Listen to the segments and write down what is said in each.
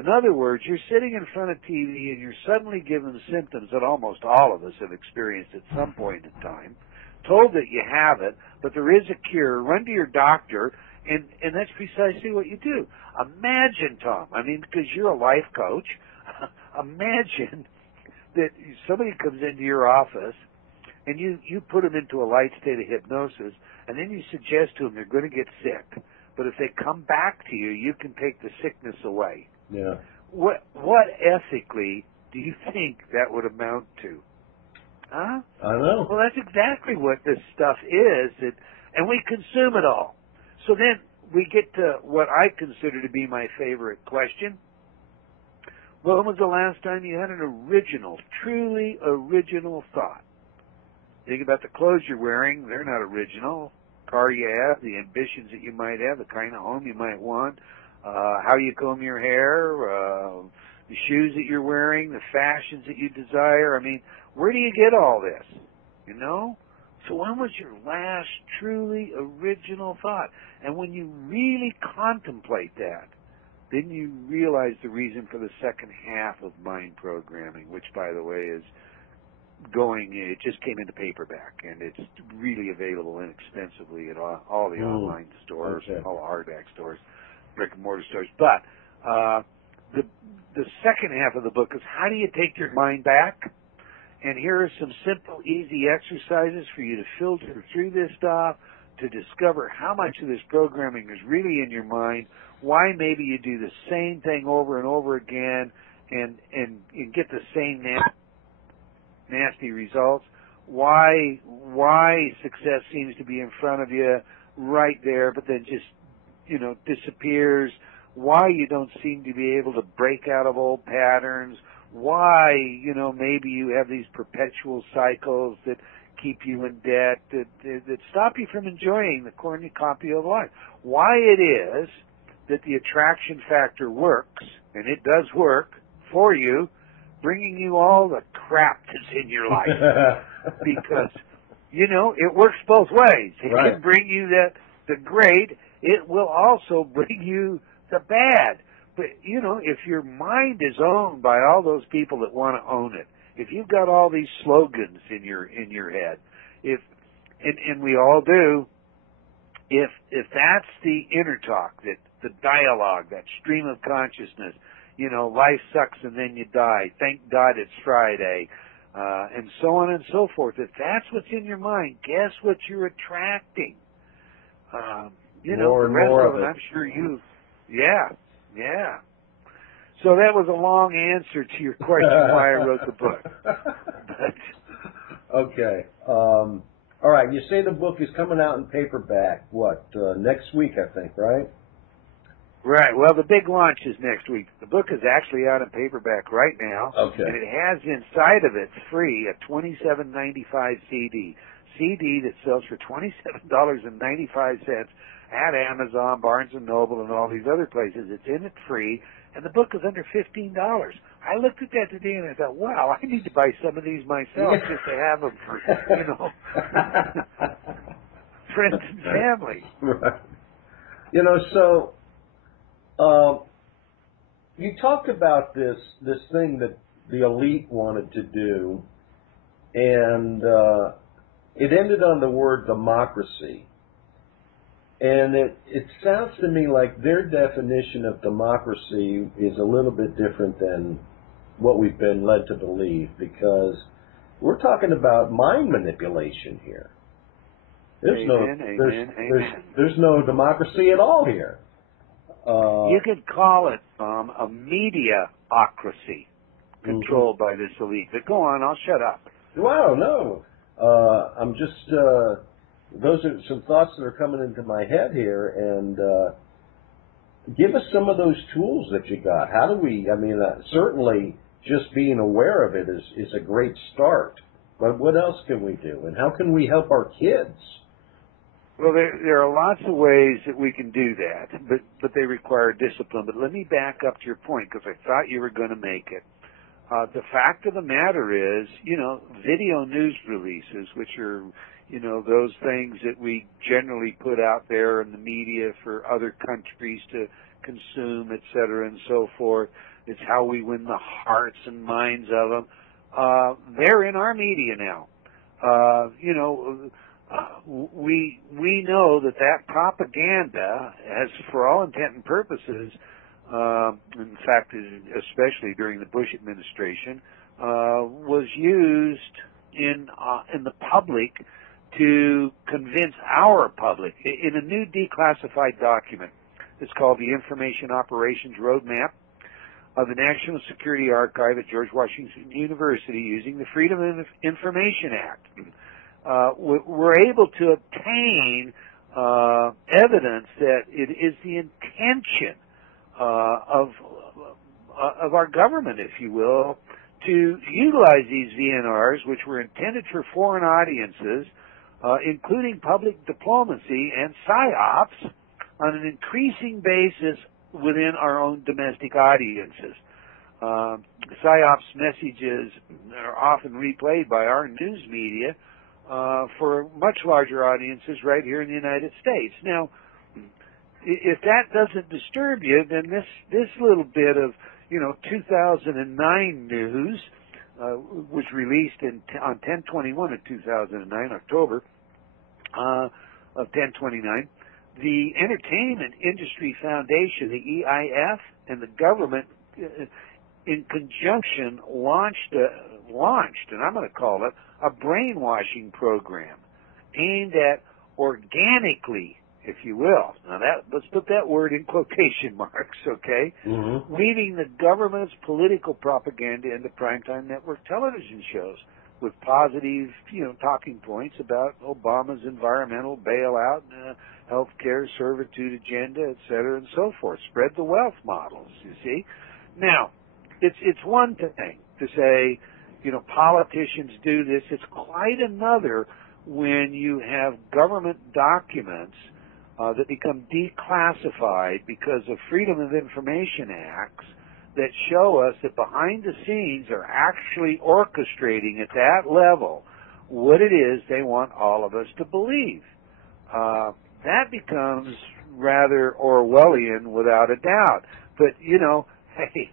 In other words, you're sitting in front of TV and you're suddenly given symptoms that almost all of us have experienced at some point in time, told that you have it, but there is a cure. Run to your doctor, and that's precisely what you do. Imagine, Tom, I mean, because you're a life coach, imagine that somebody comes into your office and you put them into a light state of hypnosis, and then you suggest to them they're going to get sick, but if they come back to you, you can take the sickness away. Yeah. What ethically do you think that would amount to? Huh? I know. Well, that's exactly what this stuff is, and we consume it all. So then we get to what I consider to be my favorite question. When was the last time you had an original, truly original thought? Think about the clothes you're wearing. They're not original. Car you have, the ambitions that you might have, the kind of home you might want, how you comb your hair, the shoes that you're wearing, the fashions that you desire. I mean, where do you get all this? You know? So when was your last truly original thought? And when you really contemplate that, then you realize the reason for the second half of mind programming, which, by the way, is it just came into paperback, and it's really available inexpensively at all the online stores, all the hardback stores, brick and mortar stores. But the second half of the book is how do you take your mind back? And here are some simple, easy exercises for you to filter through this stuff, to discover how much of this programming is really in your mind, why maybe you do the same thing over and over again and get the same nasty results, why success seems to be in front of you right there but then just, disappears, why you don't seem to be able to break out of old patterns, why, maybe you have these perpetual cycles that keep you in debt, that stop you from enjoying the cornucopia of life. Why it is that the attraction factor works, and it does work for you, bringing you all the crap that's in your life. Because, it works both ways. It can bring you the great. It will also bring you the bad. But, if your mind is owned by all those people that want to own it, if you've got all these slogans in your head, and we all do, if that's the inner talk, that the dialogue, that stream of consciousness, life sucks and then you die, thank God it's Friday, and so on and so forth, if that's what's in your mind, guess what you're attracting? More and the rest more of it, I'm sure yeah. So that was a long answer to your question why I wrote the book. Okay. All right. You say the book is coming out in paperback, next week, I think, right? Right. Well, the big launch is next week. The book is actually out in paperback right now. Okay. And it has inside of it free a $27.95 CD that sells for $27.95 at Amazon, Barnes & Noble, and all these other places. It's in it free, and the book is under $15. I looked at that today and I thought, wow, I need to buy some of these myself just to have them for, friends and family. Right. You talked about this thing that the elite wanted to do, and it ended on the word democracy. And it sounds to me like their definition of democracy is a little bit different than what we've been led to believe, because we're talking about mind manipulation here. There's no democracy at all here. You could call it a mediaocracy controlled by this elite. But go on, I'll shut up. Wow, no. I'm just... those are some thoughts that are coming into my head here, and give us some of those tools that you got. How do we, certainly just being aware of it is a great start, but what else can we do, and how can we help our kids? Well, there are lots of ways that we can do that, but they require discipline. But let me back up to your point, because I thought you were going to make it. The fact of the matter is, video news releases, which are, those things that we generally put out there in the media for other countries to consume, et cetera, and so forth, It's how we win the hearts and minds of them. They're in our media now. We know that propaganda has, for all intent and purposes, in fact, especially during the Bush administration, was used in the public to convince our public in a new declassified document. It's called the Information Operations Roadmap of the National Security Archive at George Washington University, using the Freedom of Information Act. We're able to obtain evidence that it is the intention of our government, if you will, to utilize these VNRs, which were intended for foreign audiences, including public diplomacy and PSYOPs, on an increasing basis within our own domestic audiences. PSYOPs messages are often replayed by our news media for much larger audiences right here in the United States. Now, if that doesn't disturb you, then this little bit of 2009 news was released on 10/21 of 2009, October of 10/29. The Entertainment Industry Foundation, the EIF, and the government, in conjunction, launched, and I'm going to call it a brainwashing program aimed at organically, if you will. Now let's put that word in quotation marks, okay? Mm-hmm. Weaving the government's political propaganda into primetime network television shows with positive, talking points about Obama's environmental bailout, healthcare servitude agenda, et cetera, and so forth. Spread the wealth models, you see. Now, it's one thing to say, politicians do this. It's quite another when you have government documents that become declassified because of Freedom of Information Acts that show us that behind the scenes are actually orchestrating at that level what it is they want all of us to believe. That becomes rather Orwellian without a doubt. But, hey,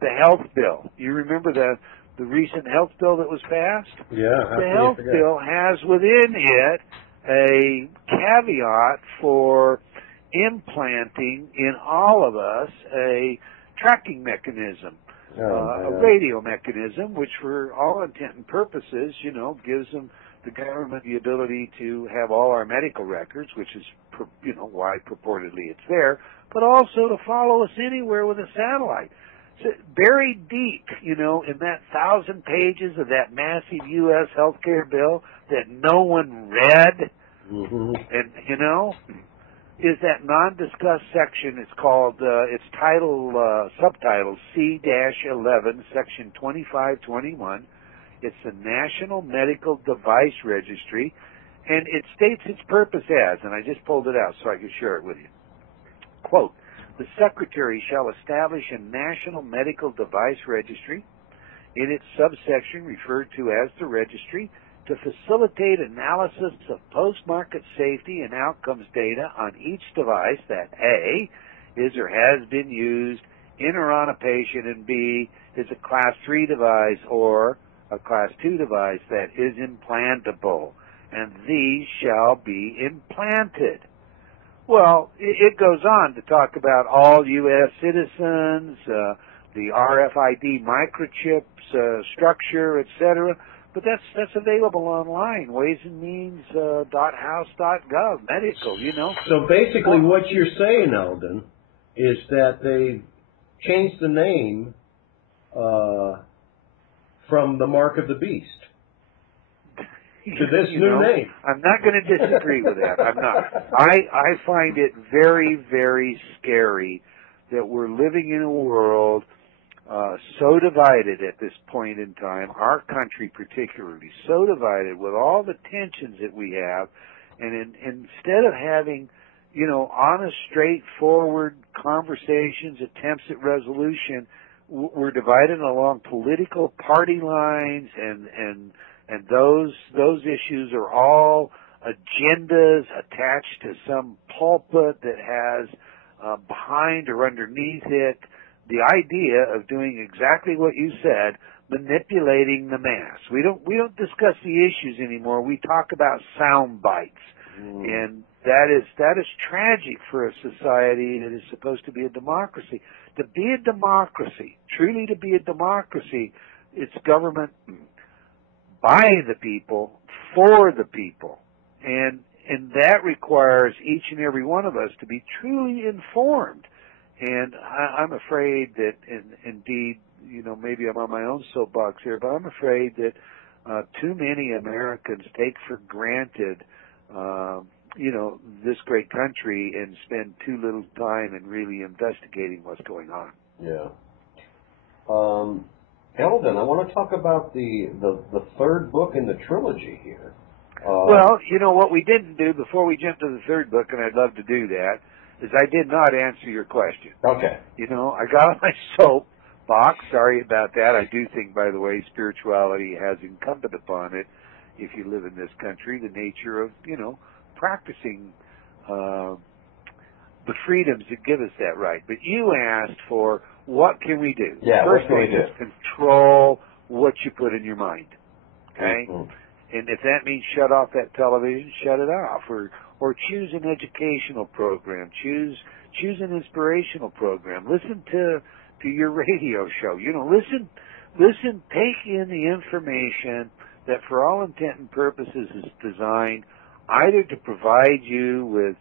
the health bill. You remember the recent health bill that was passed? Yeah. The health bill has within it a caveat for implanting in all of us a tracking mechanism, a radio mechanism, which for all intent and purposes, gives them the government the ability to have all our medical records, which is, why purportedly it's there, but also to follow us anywhere with a satellite. So buried deep, in that 1,000 pages of that massive U.S. healthcare bill that no one read, mm-hmm. and, is that non-discussed section. It's called, its subtitle C-11, section 2521. It's the National Medical Device Registry, and it states its purpose as, and I just pulled it out so I could share it with you. Quote, the Secretary shall establish a National Medical Device Registry, in its subsection referred to as the registry, to facilitate analysis of post-market safety and outcomes data on each device that A, is or has been used in or on a patient, and B, is a Class 3 device or a Class 2 device that is implantable, and these shall be implanted. Well, it goes on to talk about all U.S. citizens, the RFID microchips structure, etc. But that's available online, waysandmeans.house.gov, medical, So basically what you're saying, Eldon, is that they changed the name from the Mark of the Beast to this new name. I'm not going to disagree with that. I'm not. I find it very, very scary that we're living in a world so divided at this point in time, our country particularly, so divided with all the tensions that we have, and instead of having, honest, straightforward conversations, attempts at resolution, we're divided along political party lines, and those issues are all agendas attached to some pulpit that has behind or underneath it the idea of doing exactly what you said, manipulating the mass. We don't discuss the issues anymore. We talk about sound bites. And that is tragic for a society that is supposed to be a democracy. To be a democracy, truly to be a democracy, it's government by the people, for the people. And that requires each and every one of us to be truly informed. And I'm afraid that, indeed, maybe I'm on my own soapbox here, but I'm afraid that too many Americans take for granted, this great country and spend too little time in really investigating what's going on. Yeah. Eldon, I want to talk about the third book in the trilogy here. Well, what we didn't do before we jumped to the third book, and I'd love to do that, is I did not answer your question. Okay. I got on my soapbox. Sorry about that. I do think, by the way, spirituality has incumbent upon it, if you live in this country, the nature of, practicing the freedoms that give us that right. But you asked for what can we do? Yeah, First what can we thing do? is control what you put in your mind. Okay? Mm-hmm. And if that means shut off that television, shut it off. Or choose an educational program. Choose an inspirational program. Listen to your radio show. Listen, take in the information that for all intent and purposes is designed either to provide you with,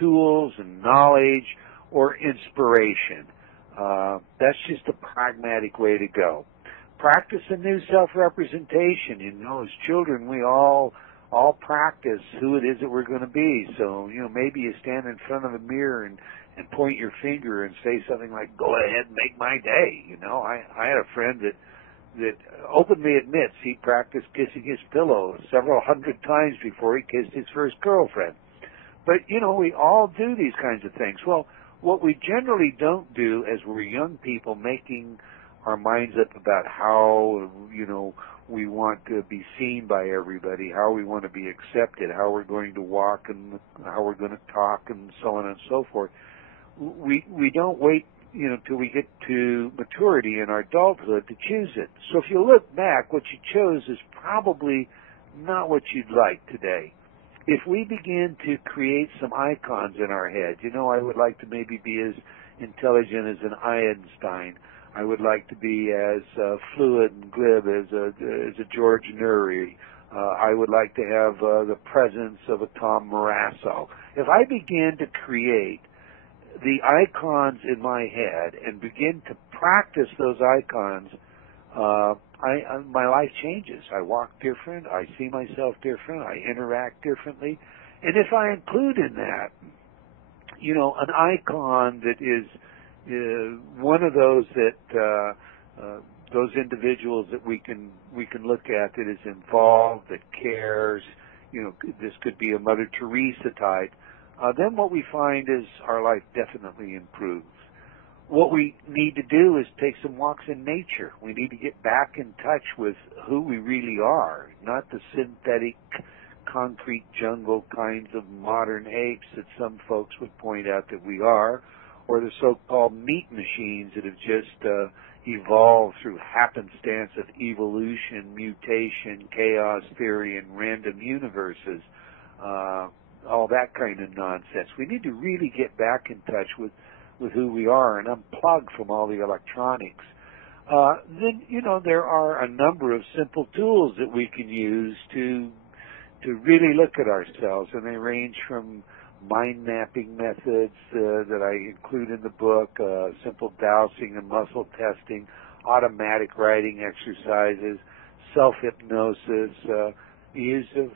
tools and knowledge or inspiration. That's just a pragmatic way to go. Practice a new self-representation. As children, we all practice who it is that we're going to be. So, maybe you stand in front of a mirror and point your finger and say something like, go ahead and make my day. I had a friend that openly admits he practiced kissing his pillow several hundred times before he kissed his first girlfriend. But, we all do these kinds of things. Well, what we generally don't do as we're young people making our minds up about how, we want to be seen by everybody, how we want to be accepted, how we're going to walk and how we're going to talk and so on and so forth. We don't wait, till we get to maturity in our adulthood to choose it. So if you look back, what you chose is probably not what you'd like today. If we begin to create some icons in our head, I would like to maybe be as intelligent as an Einstein. I would like to be as fluid and glib as a George Nuri. I would like to have the presence of a Tom Murasso. If I begin to create the icons in my head and begin to practice those icons, my life changes. I walk different. I see myself different. I interact differently. And if I include in that, an icon that is one of those that those individuals that we can look at that is involved, that cares. This could be a Mother Teresa type. Then what we find is our life definitely improves. What we need to do is take some walks in nature. We need to get back in touch with who we really are, not the synthetic, concrete jungle kinds of modern apes that some folks would point out that we are, or the so-called meat machines that have just evolved through happenstance of evolution, mutation, chaos theory, and random universes. All that kind of nonsense. We need to really get back in touch with who we are and unplug from all the electronics. Then, there are a number of simple tools that we can use to really look at ourselves, and they range from mind mapping methods that I include in the book, simple dowsing and muscle testing, automatic writing exercises, self-hypnosis, the use of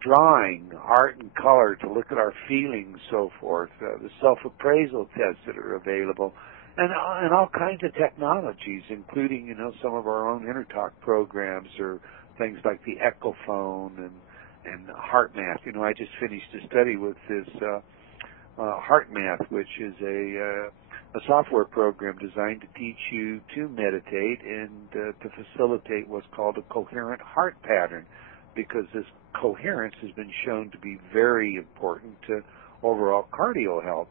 drawing, art and color to look at our feelings, so forth, the self-appraisal tests that are available, and all kinds of technologies, including, some of our own InnerTalk programs or things like the Echophone and HeartMath. I just finished a study with this HeartMath, which is a software program designed to teach you to meditate and to facilitate what's called a coherent heart pattern, because this coherence has been shown to be very important to overall cardio health.